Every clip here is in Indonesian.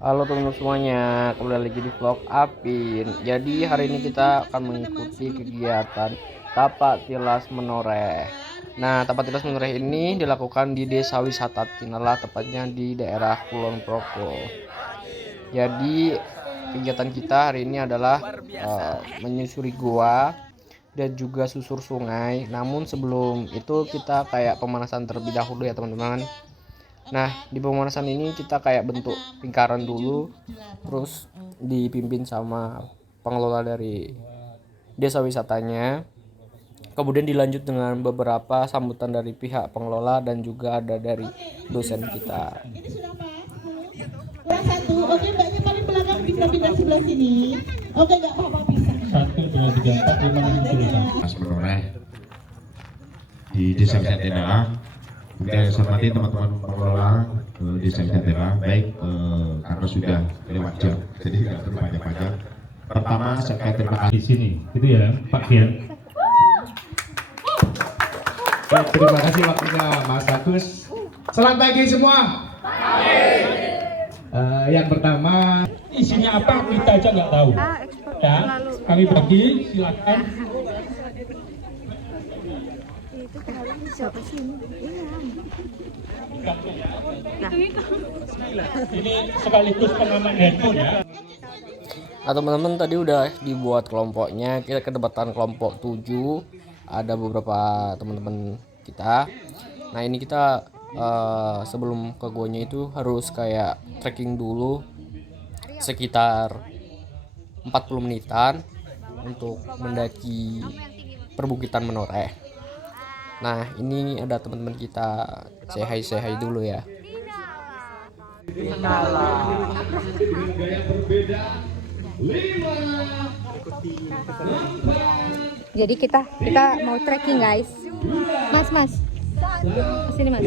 Halo teman-teman semuanya, kembali lagi di vlog Apin. Jadi hari ini kita akan mengikuti kegiatan Tapak Tilas Menoreh. Nah, Tapak Tilas Menoreh ini dilakukan di Desa Wisata Tinala, tepatnya di daerah Kulon Progo. Jadi kegiatan kita hari ini adalah menyusuri gua dan juga susur sungai. Namun sebelum itu kita kayak pemanasan terlebih dahulu ya teman-teman. Nah, di pemanasan ini kita kayak bentuk lingkaran dulu, terus dipimpin sama pengelola dari desa wisatanya. Kemudian dilanjut dengan beberapa sambutan dari pihak pengelola dan juga ada dari dosen kita. Ini sudah pas. Kurang satu. Oke, mbaknya paling belakang bisa pindah sebelah sini. Oke, nggak apa-apa bisa. 1, 2, 3, 4, 5, 6, 7, 8. Mas Menoreh di Desa Wisata Tinala. Saya hormati teman-teman pengelola Desa Wisata Tinala, baik karena sudah lewat jam, jadi nggak perlu panjang-panjang. Pertama, saya terima kasih di sini, gitu ya, Pak Fian. Terima kasih waktunya Mas Agus. Selamat pagi semua. Yang pertama, isinya apa kita aja nggak tahu. Ya, kami bagi, silakan. Ini sekaligus pengaman handphone ya. Nah, teman-teman tadi udah dibuat kelompoknya. Kita kedapatan kelompok 7. Ada beberapa teman-teman kita. Nah, ini kita sebelum ke goanya itu harus kayak trekking dulu sekitar 40 menitan untuk mendaki perbukitan Menoreh. Nah, ini ada teman-teman kita, say hi dulu ya. Jadi kita mau trekking guys. Mas. Sini Mas.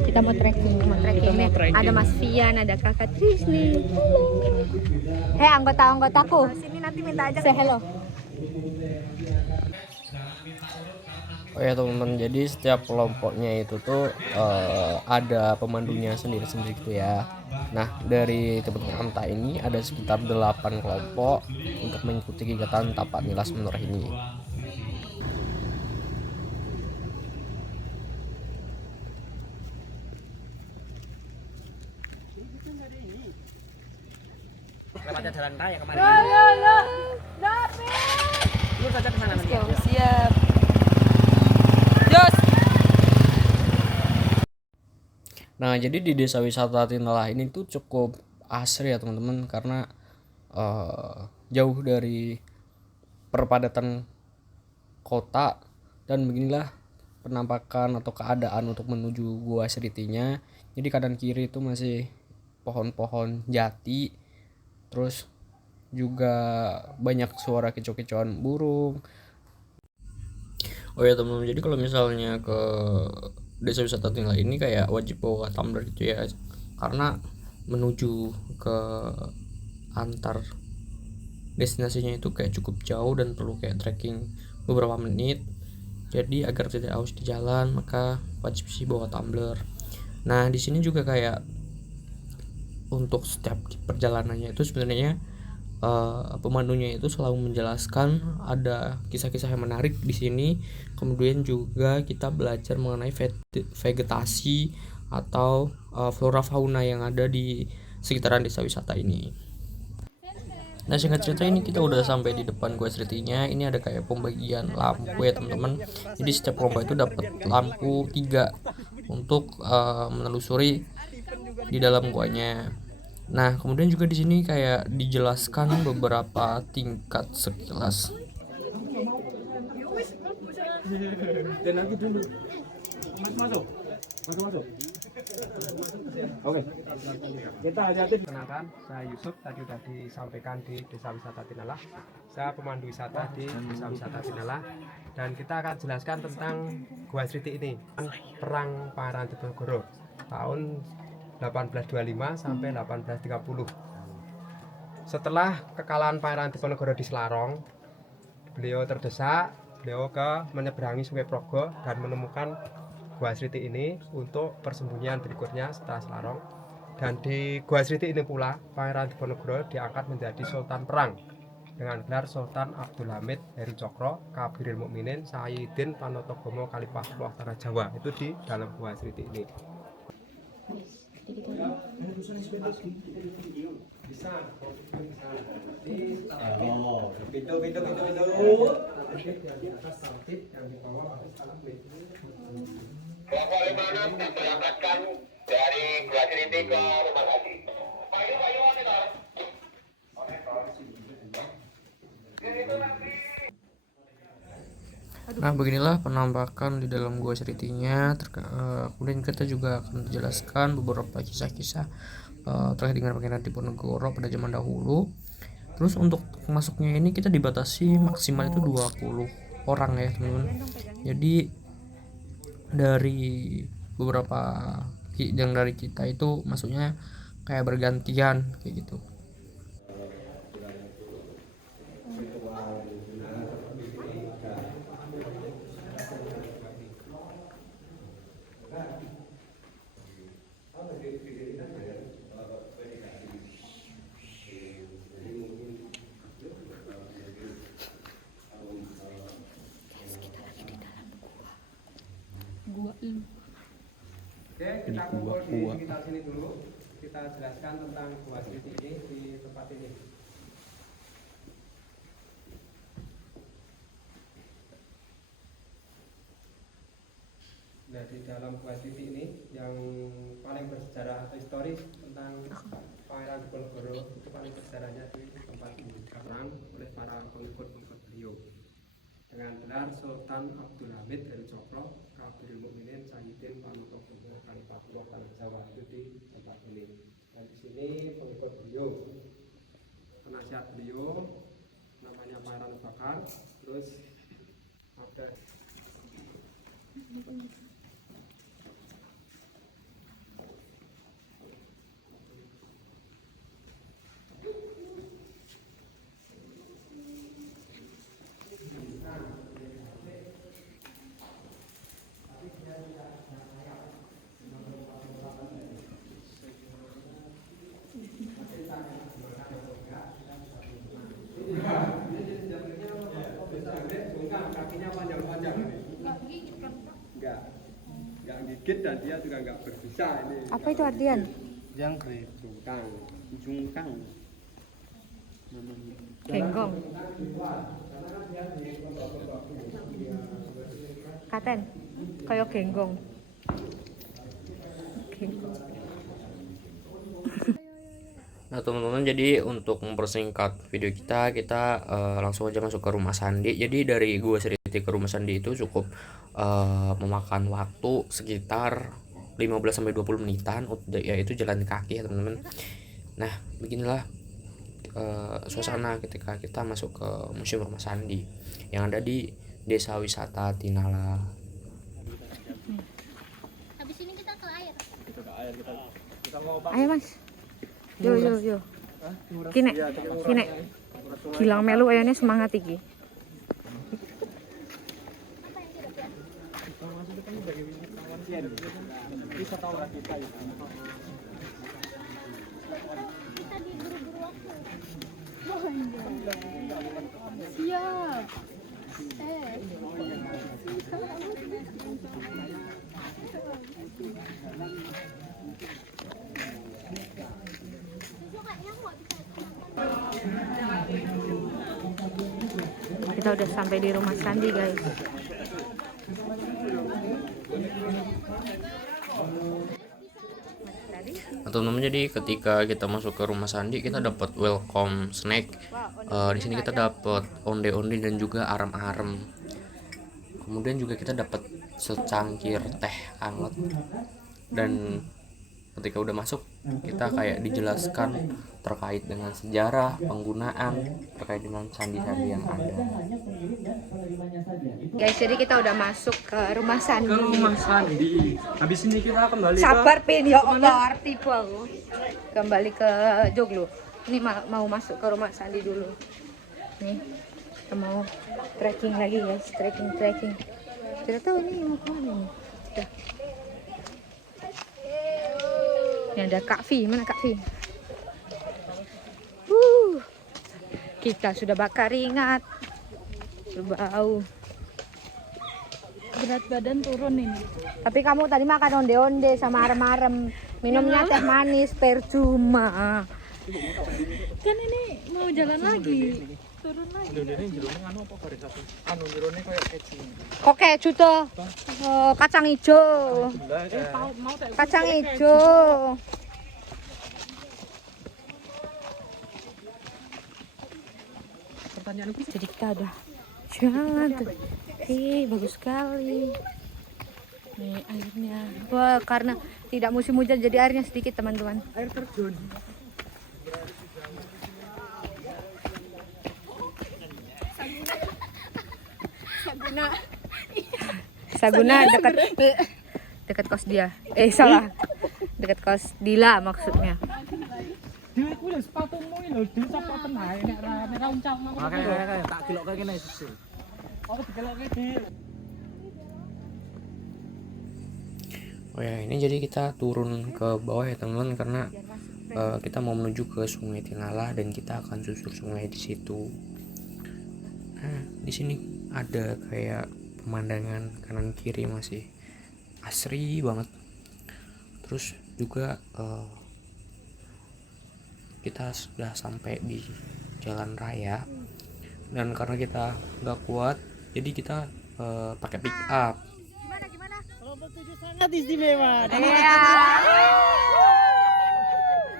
Kita mau trekking nih. Ada Mas Fian, ada Kakak Trisni. Hei anggota-anggotaku. Sini nanti minta aja. Say hello. Oh ya teman-teman, jadi setiap kelompoknya itu tuh ada pemandunya sendiri-sendiri gitu ya. Nah, dari teman-teman Amta ini ada sekitar 8 kelompok untuk mengikuti kegiatan Tapak Tilas Menoreh ini. Lewatnya jalan raya kemarin. Lu saja ke sana nanti. Siap. Nah, jadi di desa wisata Tinala ini tuh cukup asri ya teman-teman, karena jauh dari perpadatan kota, dan beginilah penampakan atau keadaan untuk menuju gua Seritinya. Jadi kanan kiri itu masih pohon-pohon jati, terus juga banyak suara kicau-kicauan burung. Oh ya teman-teman, jadi kalau misalnya ke desa wisata Tinala ini kayak wajib bawa tumbler gitu ya, karena menuju ke antar destinasinya itu kayak cukup jauh dan perlu kayak trekking beberapa menit. Jadi agar tidak haus di jalan, maka wajib sih bawa tumbler. Nah, di sini juga kayak untuk setiap perjalanannya itu sebenarnya pemandunya itu selalu menjelaskan ada kisah-kisah yang menarik di sini. Kemudian juga kita belajar mengenai vegetasi atau flora fauna yang ada di sekitaran desa wisata ini. Nah, singkat cerita ini kita udah sampai di depan Gua Seritinya. Ini ada kayak pembagian lampu ya teman-teman. Jadi setiap kelompok itu dapat lampu 3 untuk menelusuri di dalam guanya. Nah, kemudian juga di sini kayak dijelaskan beberapa tingkat sekilas. Dan lagi dulu. Masuk. Oke. Kita hati-hati. Kenalkan, saya Yusuf, tadi sudah disampaikan di Desa Wisata Tinala. Saya pemandu wisata di Desa Wisata Tinala, dan kita akan jelaskan tentang Gua Seriti ini, perang Pangeran Diponegoro tahun 1825 sampai 1830. Setelah kekalahan Pangeran Diponegoro di Selarong, beliau terdesak, beliau menyeberangi Sungai Progo dan menemukan Gua Seriti ini untuk persembunyian berikutnya setelah Selarong. Dan di Gua Sriti ini pula Pangeran Diponegoro diangkat menjadi Sultan Perang dengan gelar Sultan Abdul Hamid Heru Cokro Kabiril Mukminin Sayyidin Panotogomo Khalifah Pulau Tanah Jawa. Itu di dalam Gua Sriti ini. Kelompok 56 diberangkatkan dari Gua Sriti ke Rumah Sakit. Nah, beginilah penampakan di dalam Gua Sritinya. Kemudian kita juga akan menjelaskan beberapa kisah-kisah terkait dengan Pangeran Diponegoro pada zaman dahulu. Terus untuk masuknya ini kita dibatasi maksimal itu 20 orang ya teman-teman. Jadi dari beberapa yang dari kita itu masuknya kayak bergantian kayak gitu. Oke, kita kumpul di sekitar sini dulu. Kita jelaskan tentang Gua Sriti ini di tempat ini. Nah, di dalam Gua Sriti ini yang paling bersejarah atau historis tentang Pangeran Diponegoro itu paling bersejarahnya di tempat ini, diserang oleh para pengikut-pengikut beliau dengan gelar Sultan Abdul Hamid Heru Cokro Kabiril Mukminin Sayyidin Panotogomo Khalifah Pulau Tanah Jawa. Itu di tempat ini. Dan di sini pengikut beliau, penasihat beliau namanya Pangeran Bakar. Terus ada kakinya panjang-panjang. Enggak gigit dan dia juga enggak berbisa ini. Apa itu artian? Jangkrik, jungkang. Genggong. Katen, kayak genggong. Nah teman-teman, jadi untuk mempersingkat video kita langsung aja masuk ke rumah Sandi. Jadi dari Gua Sriti ke rumah Sandi itu cukup memakan waktu sekitar 15-20 menitan, yaitu jalan kaki ya teman-teman. Nah beginilah suasana ketika kita masuk ke Museum Rumah Sandi yang ada di Desa Wisata Tinala. Habis ini kita ke air. Ayo mas. Yo. Kine. Gilang melu ayane semangat iki. Kita diburu-buru waktu. Siap. Kita udah sampai di rumah Sandi guys. Teman-teman, jadi ketika kita masuk ke rumah Sandi kita dapat welcome snack. Di sini kita dapat onde-onde dan juga arem-arem. Kemudian juga kita dapat secangkir teh hangat. Dan ketika udah masuk kita kayak dijelaskan terkait dengan sejarah penggunaan terkait dengan candi-candi yang ada. Guys, jadi kita udah masuk ke rumah Sandi. Sandi. Habis ini kita kembali Sabar pin ya Allah, tipe aku. Kembali ke Joglo. Ini mau masuk ke rumah Sandi dulu. Nih, kita mau trekking lagi guys, trekking. Tidak tahu ini mau kemana nih. Udah. Ini ada Kak Vi, mana Kak Vi? Kita sudah bakar ringat. Berbau. Berat badan turun ini. Tapi kamu tadi makan onde-onde sama arem-arem. Minumnya teh manis percuma. Kan ini mau jalan lagi. Turun lagi. Kok keju tuh? Oh, kacang hijau. Kacang hijau. Jadi kita udah jangan tuh. Bagus sekali. Nih airnya. Wah, karena tidak musim hujan jadi airnya sedikit, teman-teman. Air terjun. Saguna dekat kos dia. Salah. Dekat kos Dila maksudnya. Dhewe kuwi lho sepatumu iki lho, dhewe sapa tenae nek ra uncang nang. Makane tak delokke kene sih. Apa didelokke di. Oh ya, ini jadi kita turun ke bawah ya teman-teman, karena kita mau menuju ke Sungai Tinala dan kita akan susur sungai di situ. Nah, di sini ada kayak pemandangan kanan kiri masih asri banget. Terus juga kita sudah sampai di jalan raya, dan karena kita nggak kuat jadi kita pakai pick up. Gimana? Sangat istimewa. Iya.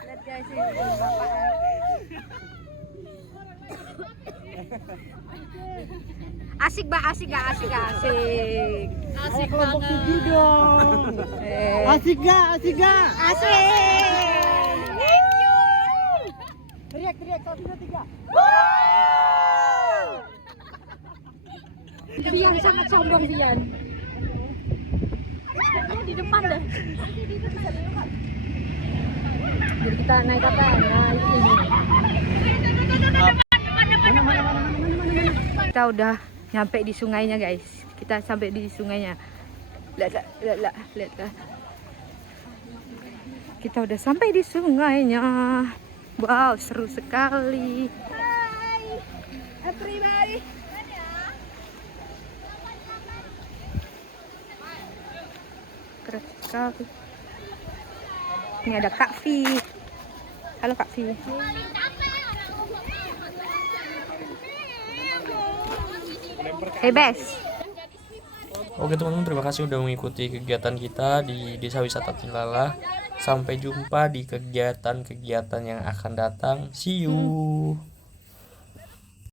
Lihat guys ini bapak. Asik gak asik? Asik banget. Asik gak? Asik. Teriak 1 2 3. Vian sangat sombong, Vian. Di depan deh. Jadi kita naik apa? Naik ini. Kita udah nyampe di sungainya guys. Kita sampai di sungainya. Lihat. Kita udah sampai di sungainya. Wow, seru sekali. Hai, everybody. Keren sekali. Ini ada Kak Vi. Halo Kak Vi. Hey Bes. Oke teman-teman, terima kasih udah mengikuti kegiatan kita di Desa Wisata Tinala. Sampai jumpa di kegiatan-kegiatan yang akan datang. See you.